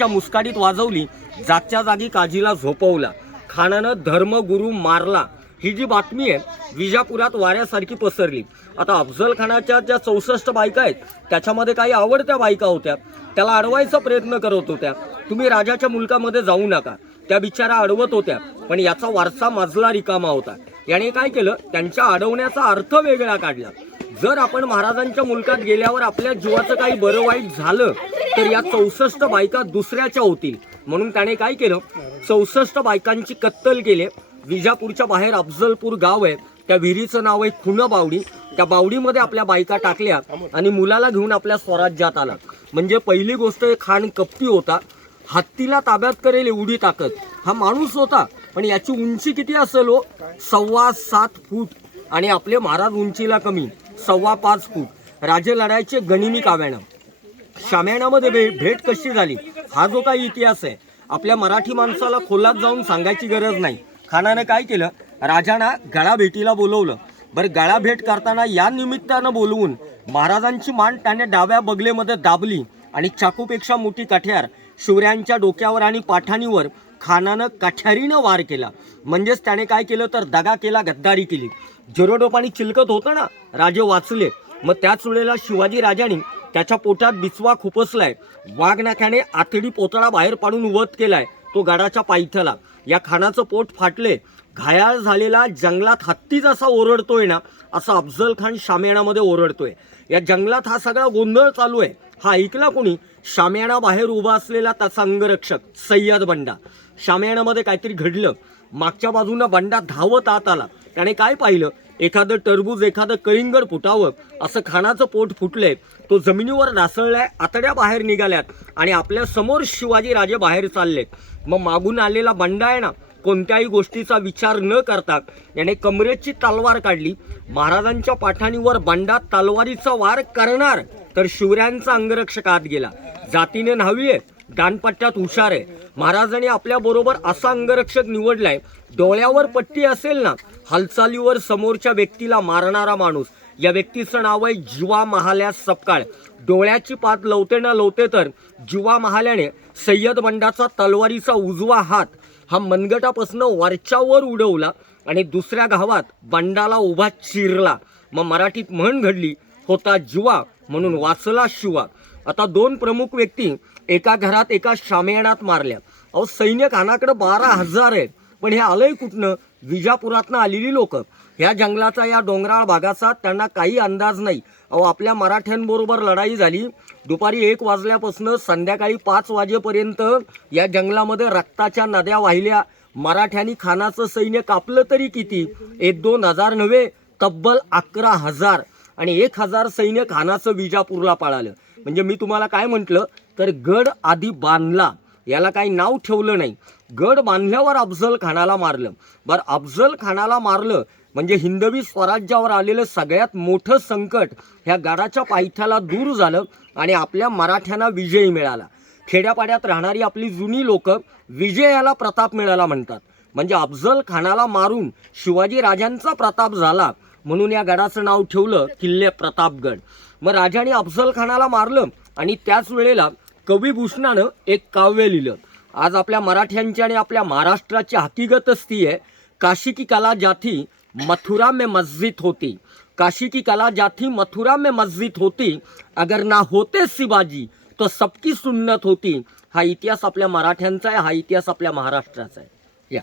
मुस्काडीत वाजवली, जागच्या जागी काजीला झोपवला, खानानं धर्मगुरू मारला, ही जी बातमी आहे विजापुरात वाऱ्यासारखी पसरली. आता अफजल खानाच्या ज्या 64 बायका आहेत त्याच्यामध्ये काही आवडत्या बायका होत्या, त्याला अडवायचा प्रयत्न करत होत्या. तुम्ही राजाच्या मुलकामध्ये जाऊ नका, त्या बिचारा अडवत होत्या, पण याचा वारसा मजला रिकामा होता. याने काय केलं, त्यांच्या अडवण्याचा अर्थ वेगळा काढला. जर आपण महाराजांच्या मुलकात गेल्यावर आपल्या जीवाचं काही बरं वाईट झालं तर या 64 बायका दुसऱ्याच्या होतील, म्हणून त्याने काय केलं, 64 बायकांची कत्तल केली. विजापूरच्या बाहेर अफजलपूर गाव आहे, त्या विहिरीचं नाव आहे खुनबावडी. त्या बावडीमध्ये आपल्या बायका टाकल्या आणि मुलाला घेऊन आपल्या स्वराज्यात आला. म्हणजे पहिली गोष्ट, खान कपटी होता, हत्तीला ताब्यात करेल एवढी ताकद हा माणूस होता. पण याची उंची किती असेल हो, 7.25 फूट, आणि आपले महाराज उंचीला कमी 5.25 फूट. राजे लढायचे गनिमी काव्यानं. शाम्याणामध्ये भेट कशी झाली हा जो काही इतिहास आहे आपल्या मराठी माणसाला खोलात जाऊन सांगायची गरज नाही. खानानं काय केलं, राजांना गळा भेटीला बोलवलं. बरं, गळा भेट करताना या निमित्तानं बोलवून महाराजांची मान त्याने डाव्या बगलेमध्ये दाबली आणि चाकूपेक्षा मोठी कठ्यार शिवऱ्यांच्या डोक्यावर आणि पाठाणीवर खानानं कठ्यारीनं वार केला. म्हणजेच त्याने काय केलं तर दगा केला, गद्दारी केली. जरोडोपाणी चिलकत होतं ना, राजे वाचले. मग त्याच वेळेला शिवाजी राजांनी त्याच्या पोटात बिचवा खुपसलाय, वाघनाख्याने आतडी पोतळा बाहेर पाडून वध केलाय, तो गडाच्या पायथ्याला. या खानाचं पोट फाटले, घायाळ झालेला जंगलात हत्ती जसा ओरडतोय ना, असा अफजल खान शामियाणामध्ये ओरडतोय. या जंगलात हा सगळा गोंधळ चालू आहे. हा ऐकला कोणी, शामियाणा बाहेर उभा असलेला त्याचा अंगरक्षक सय्यद बंडा. शामियाणामध्ये काहीतरी घडलं, मागच्या बाजूनं बंडा धावत आत आला. त्याने काय पाहिलं, एखादं टरबूज, एखादं कळिंगड फुटावं असं खानाचं पोट फुटलंय. तो जमिनीवर ढासळलाय, आतड्या बाहेर निघाल्यात आणि आपल्या समोर शिवाजी राजे बाहेर चाललेत. मग मागून आलेला बंडा आहे ना, कोणत्याही गोष्टीचा विचार न करता याने कमरेची तलवार काढली. महाराजांच्या पाठाणीवर बंडा तलवारीचा वार करणार तर शिवऱ्यांचा अंगरक्षक आत गेला. जातीने न्हावी आहे, दानपट्ट्यात हुशार आहे. महाराजांनी आपल्या बरोबर असा अंगरक्षक निवडलाय, डोळ्यावर पट्टी असेल ना, हालचालीवर समोरच्या व्यक्तीला मारणारा माणूस. या व्यक्तीचं नाव आहे जीवा महाल्यास सपकाळ. डोळ्याची पात लवते ना लवते तर जीवा महाल्याने सय्यद बंडाचा तलवारीचा उजवा हात हा मनगटापासून वरच्यावर उडवला आणि दुसऱ्या घावात बंडाला उभा चिरला. मग मराठीत म्हण घडली, होता जीवा म्हणून वाचला शिवा. आता दोन प्रमुख व्यक्ती एका घरात एका शामियाणात मारल्या. अहो, सैन्य खानाकडे 12,000 आहेत, पण हे आलंय कुठनं, विजापुरातनं आलेली लोक. ह्या जंगलाचा, या डोंगराळ भागाचा त्यांना काही अंदाज नाही. अहो, आपल्या मराठ्यांबरोबर लढाई झाली, दुपारी 1 वाजल्यापासून संध्याकाळी 5 वाजेपर्यंत या जंगलामध्ये रक्ताच्या नद्या वाहिल्या. मराठ्यांनी खानाचं सैन्य कापलं तरी किती, 1-2 हजार नव्हे, तब्बल 11,000 आणि 1,000 सैन्य खानाचं विजापूरला पळालं. म्हणजे मी तुम्हाला काय म्हटलं तर गड आधी बांधला, याला काही नाव ठेवलं नाही. गड बांधल्यावर अफजल खानाला मारलं. बरं, अफजल खानाला मारलं म्हणजे हिंदवी स्वराज्यावर आलेलं सगळ्यात मोठं संकट ह्या गडाच्या पायथ्याला दूर झालं आणि आपल्या मराठ्यांना विजय मिळाला. खेड्यापाड्यात राहणारी आपली जुनी लोक विजयाला प्रताप मिळाला म्हणतात. म्हणजे अफजल खानाला मारून शिवाजी राजांचा प्रताप झाला, म्हणून या गडाचं नाव ठेवलं किल्ले प्रतापगड. मग राजाने अफजल खानाला मारलं आणि त्याच वेळेला कविभूषणानं एक काव्य लिहिलं. आज आपल्या मराठ्यांची आणि आपल्या महाराष्ट्राची हकीकतच ती आहे, काशी की कला जाथी मथुरा में मस्जिद होती, काशी की कला जाथी मथुरा में मस्जिद होती, अगर ना होते शिवाजी तो सबकी सुन्नत होती. हा इतिहास आपल्या मराठ्यांचा आहे, हा इतिहास आपल्या महाराष्ट्राचा आहे. या